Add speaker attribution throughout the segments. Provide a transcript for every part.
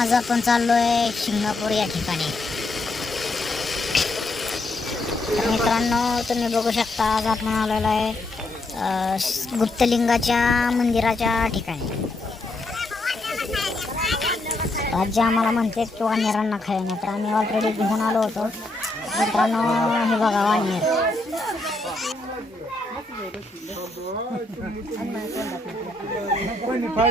Speaker 1: आज आपण चाललो आहे सिंगापूर या ठिकाणी मित्रांनो तुम्ही बघू शकता आज आपण आलेलो आहे गुप्तलिंगाच्या मंदिराच्या ठिकाणी जे आम्हाला म्हणते तो वानेरांना खायला तर आम्ही ऑलरेडी घेऊन आलो होतो मित्रांनो हे बघा वानेर
Speaker 2: काय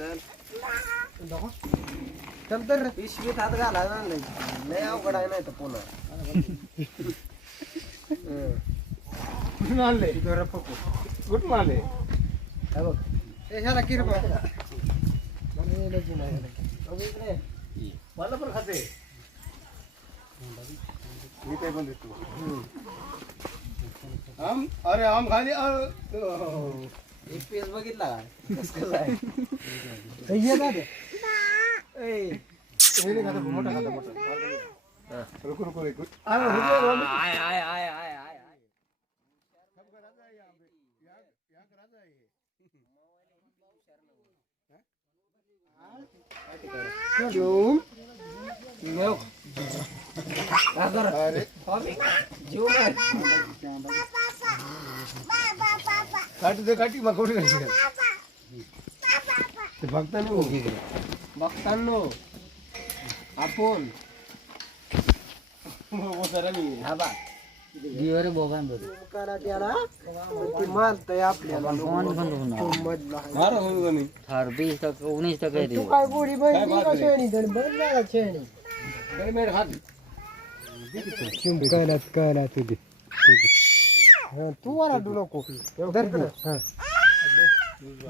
Speaker 3: चल नको चल तर
Speaker 4: पिशवीत हात घाला ना लय लय अवघड आहे नाही तर पुन्हा
Speaker 3: कुठून आणले दोरा पकू कुठून आले काय बघ ए
Speaker 4: ह्याला किरपा
Speaker 3: मला पण खाते मी ते पण देतो हम्म. आम अरे आम खाली
Speaker 4: एक पेज बघितला
Speaker 3: जो
Speaker 4: काटी
Speaker 3: दे
Speaker 4: काटी मकवडी
Speaker 3: पापा! ते लो उभी
Speaker 4: बघताना आपण हा बा मारतय आपल्याला
Speaker 3: वीस टक्के उन्नीस तुझी
Speaker 4: तू वाला डुलो को उधर दे हां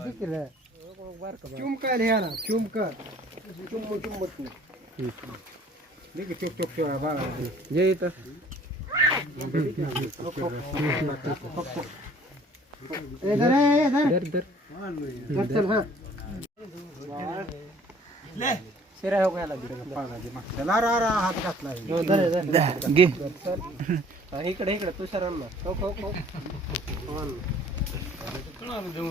Speaker 4: दिख रहा
Speaker 3: है चुम कर
Speaker 4: ले ना चुम कर चुम चुम मत देखिए चुप चुप आ बाबा ये तो इधर इधर इधर इधर चल हां ले शिरा हो गेला हात घातला घे इकडे इकडे हो, हो, हो. तू शरण तू जो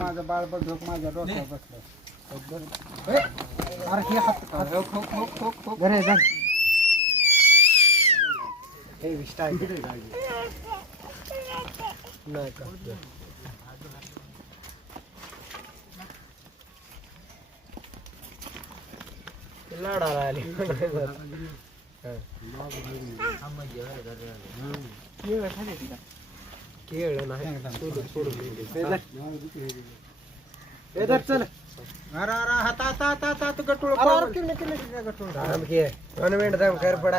Speaker 4: माझं बाळबळ झोप माझ्या डोक्यावर बसलं अरे हे हे विष्टा नाही लाडा राहिली केळ इधर चल अरे अरे हात हात हात कर पडा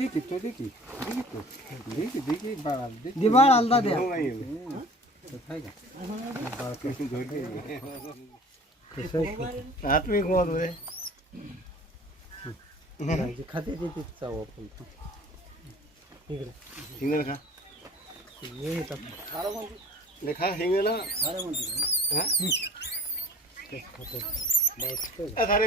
Speaker 4: দেখি তো দেখি দেখি
Speaker 3: তো দেখি
Speaker 4: দেখি বাড়াল দেখি দিবার আলাদা দে
Speaker 3: हाथ में घुमा
Speaker 4: दो खाते देते चाव अपन
Speaker 3: हिंगल खा
Speaker 4: ये तब लिखा हिंगल ना खाते बस अरे